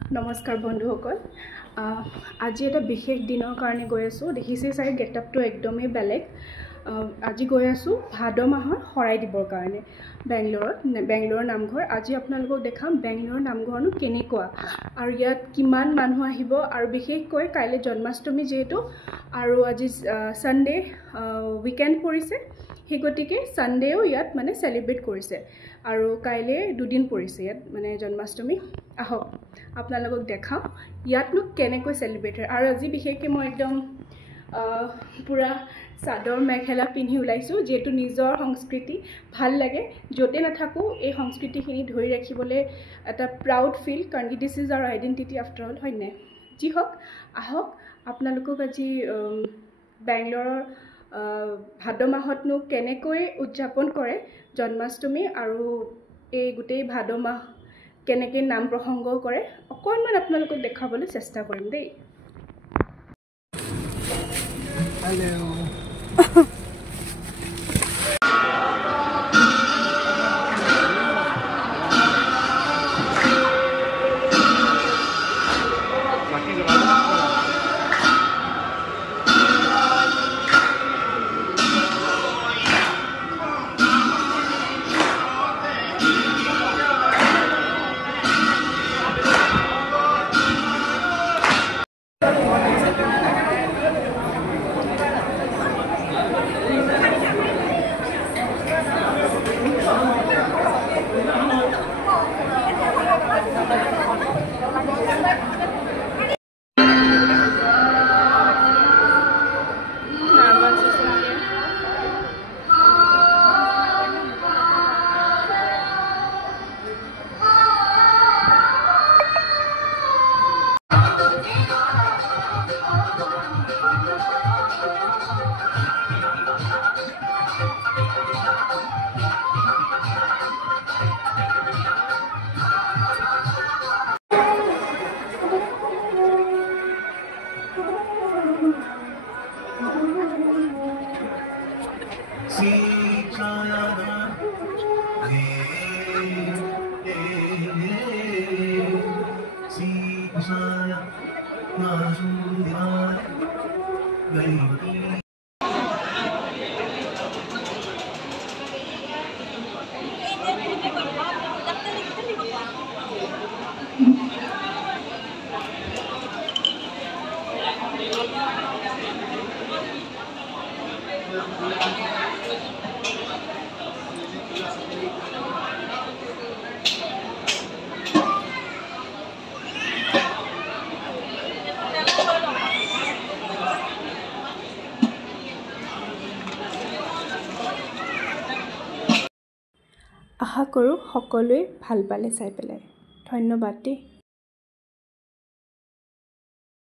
নমস্কাৰ বন্ধুসকল আজি এটা বিশেষ দিনৰ কাৰণে গৈ আছো দেখিছে চাই গেটআপটো একদমই বেলেগ আজি গৈ আছো ভাদ মাহৰ শৰাই দিবৰ কাৰণে বেংগলোৰৰ নামঘৰ আজি আপোনালোকক দেখাম বেংগলোৰৰ নামঘৰনো কেনেকুৱা আৰু ইয়াত কিমান মানুহ আহিব আৰু বিশেষকৈ কাইলে জন্মাষ্টমী যেহেতু আৰু আজি সানডে উইকেন্ড পৰিছে হেগতিকে সানডেও ইয়াত মানে সেলিব্ৰেট কৰিছে আৰু কাইলে দুদিন পৰিছে ইয়াত মানে জন্মাষ্টমী আহক আপোনালোকক দেখাও ইয়াতনো কেনেকৈ সেলিব্ৰেট হয় আৰু আজি বিশেষকৈ মই একদম পুৰা চাদৰ মেখেলা পিন্ধি ওলাইছো যেহেতু নিজৰ সংস্কৃতি ভাল লাগে যতে নাথাকো এই সংস্কৃতিখিনি ধৰি ৰাখিবলৈ এটা প্ৰাউড ফিল কাৰণ this is our identity after all হয় নাই যি হওক আহক আপোনালোকক আজি বেংগলোৰৰ ভাদ মাহতনো কেনেকৈ উদযাপন কৰে জন্মাষ্টমী আৰু এই গোটেই ভাদ মাহ কেনেকৈ নাম প্ৰসংগ কৰে অকণমান আপোনালোকক দেখাবলৈ চেষ্টা কৰিম দেই Hello. আশা কৰোঁ সকলোৱে ভাল পালে চাই পেলাই ধন্যবাদ দেই